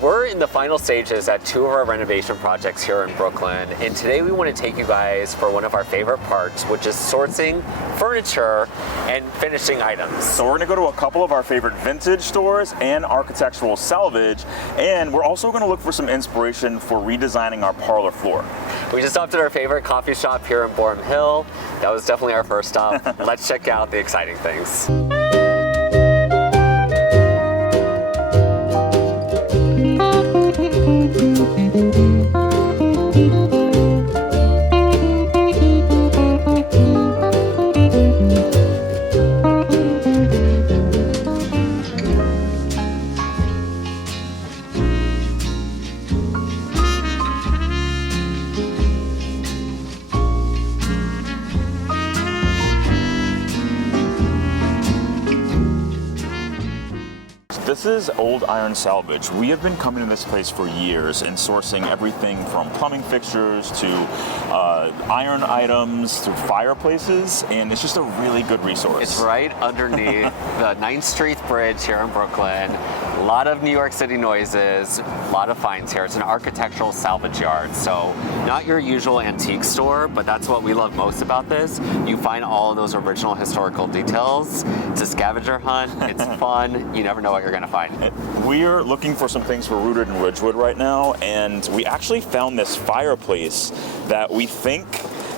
we're in the final stages at 2 of our renovation projects here in Brooklyn, and today we want to take you guys for one of our favorite parts, which is sourcing furniture and finishing items. So we're going to go to a couple of our favorite vintage stores and architectural salvage, and we're also going to look for some inspiration for redesigning our parlor floor. We just stopped at our favorite coffee shop here in Borum Hill. That was definitely our first stop. Let's check out the exciting things. This is Old Iron Salvage. We have been coming to this place for years and sourcing everything from plumbing fixtures to iron items to fireplaces, and it's just a really good resource. It's right underneath the 9th Street Bridge here in Brooklyn. A lot of New York City noises, a lot of finds here. It's an architectural salvage yard, so not your usual antique store, but that's what we love most about this. You find all of those original historical details. It's a scavenger hunt, it's fun, you never know what you're gonna find. We're looking for some things for rooted in Ridgewood right now, and we actually found this fireplace that we think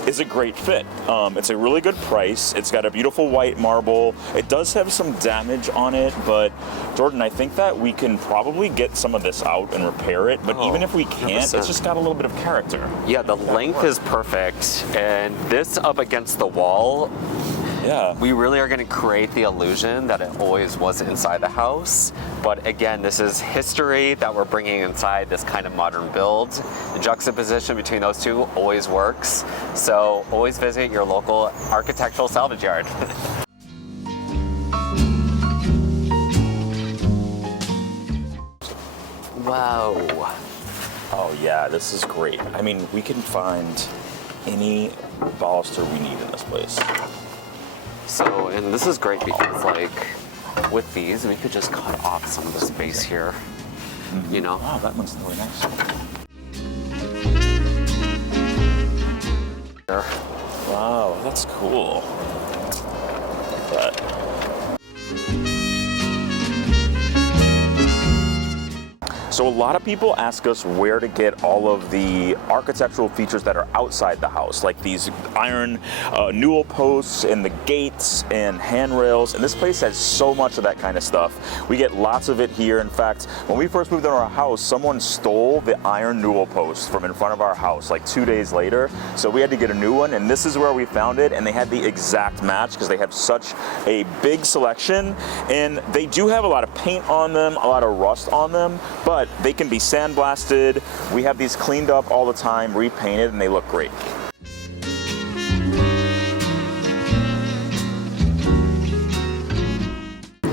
is a great fit. It's a really good price. It's got a beautiful white marble. It does have some damage on it, but Jordan, I think that we can probably get some of this out and repair it, but even if we can't, 100%. It's just got a little bit of character. Yeah, the length is perfect, and this up against the wall, yeah, we really are going to create the illusion that it always was inside the house. But again, this is history that we're bringing inside this kind of modern build. The juxtaposition between those two always works. So always visit your local architectural salvage yard. Wow. Oh yeah, this is great. I mean, we can find any baluster we need in this place. So, and this is great because like with these, we could just cut off some of the space here, you know? Wow, that one's really nice. Wow, that's cool. Look at that. So a lot of people ask us where to get all of the architectural features that are outside the house, like these iron newel posts and the gates and handrails, and this place has so much of that kind of stuff. We get lots of it here. In fact, when we first moved into our house, someone stole the iron newel post from in front of our house like 2 days later, so we had to get a new one, and this is where we found it, and they had the exact match because they have such a big selection, and they do have a lot of paint on them, a lot of rust on them, but they can be sandblasted. We have these cleaned up all the time, repainted, and they look great.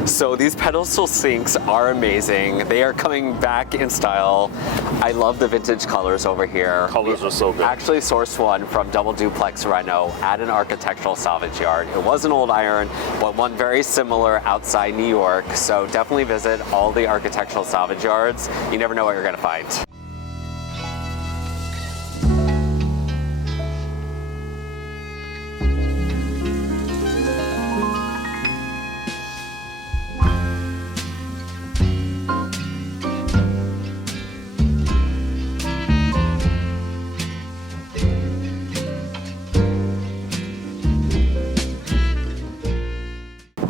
So these pedestal sinks are amazing. They are coming back in style. I love the vintage colors over here. Colors are so good. Actually sourced one from Double Duplex Reno at an architectural salvage yard. It was an old iron, but one very similar outside New York. So definitely visit all the architectural salvage yards. You never know what you're gonna find.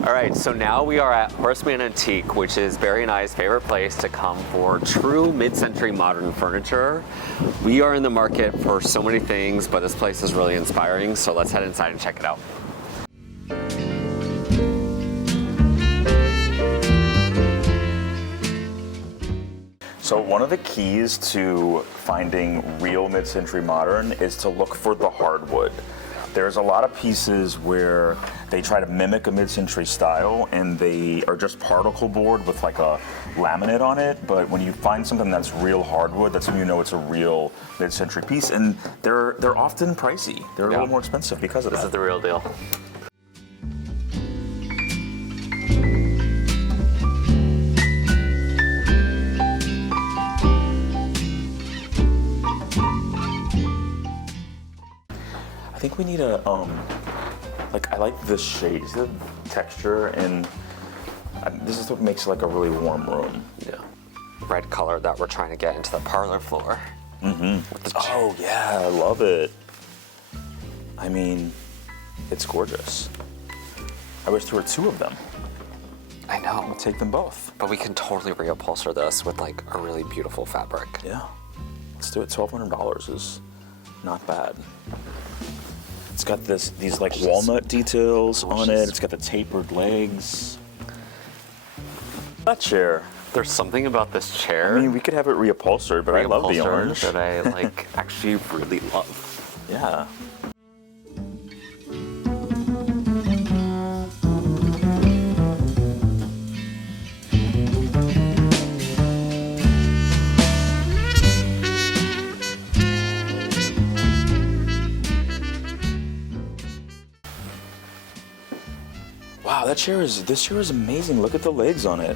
All right, so now we are at Horseman Antique, which is Barry and I's favorite place to come for true mid-century modern furniture. We are in the market for so many things, but this place is really inspiring, so let's head inside and check it out. So one of the keys to finding real mid-century modern is to look for the hardwood. There's a lot of pieces where they try to mimic a mid-century style and they are just particle board with like a laminate on it, but when you find something that's real hardwood, that's when you know it's a real mid-century piece, and they're often pricey. They're a little more expensive because of that. This is the real deal. think we need a, like, I like this shade. See the texture, and this is what makes like a really warm room. Yeah. Red color that we're trying to get into the parlor floor. Oh yeah, I love it. I mean, it's gorgeous. I wish there were 2 of them. I know. I'll take them both. But we can totally reupholster this with like a really beautiful fabric. Yeah, let's do it. $1,200 is not bad. It's got these like walnut details on it. It's got the tapered legs. That chair. There's something about this chair. I mean, we could have it reupholstered, but I love the orange. That I like actually really love. Yeah. Wow, this chair is amazing. Look at the legs on it.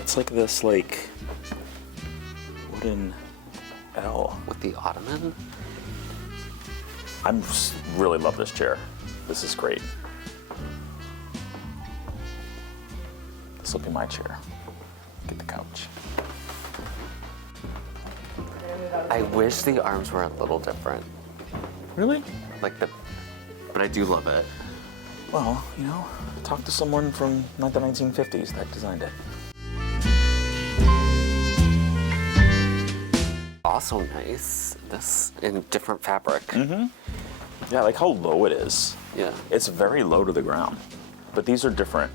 It's like this wooden L. With the ottoman? I really love this chair. This is great. This will be my chair. Get the couch. I wish the arms were a little different. Really? But I do love it. Well, you know, talk to someone from the 1950s that designed it. Also nice. This in different fabric. Yeah, I like how low it is. Yeah. It's very low to the ground, but these are different.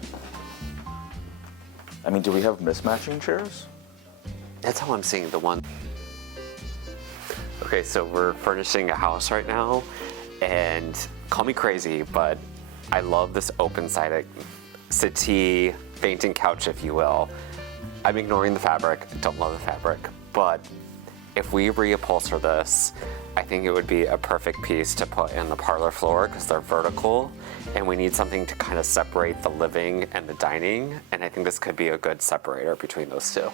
I mean, do we have mismatching chairs? That's how I'm seeing the one. Okay, so we're furnishing a house right now, and call me crazy, but I love this open-sided settee, fainting couch, if you will. I'm ignoring the fabric, don't love the fabric, but if we reupholster this, I think it would be a perfect piece to put in the parlor floor because they're vertical, and we need something to kind of separate the living and the dining, and I think this could be a good separator between those two.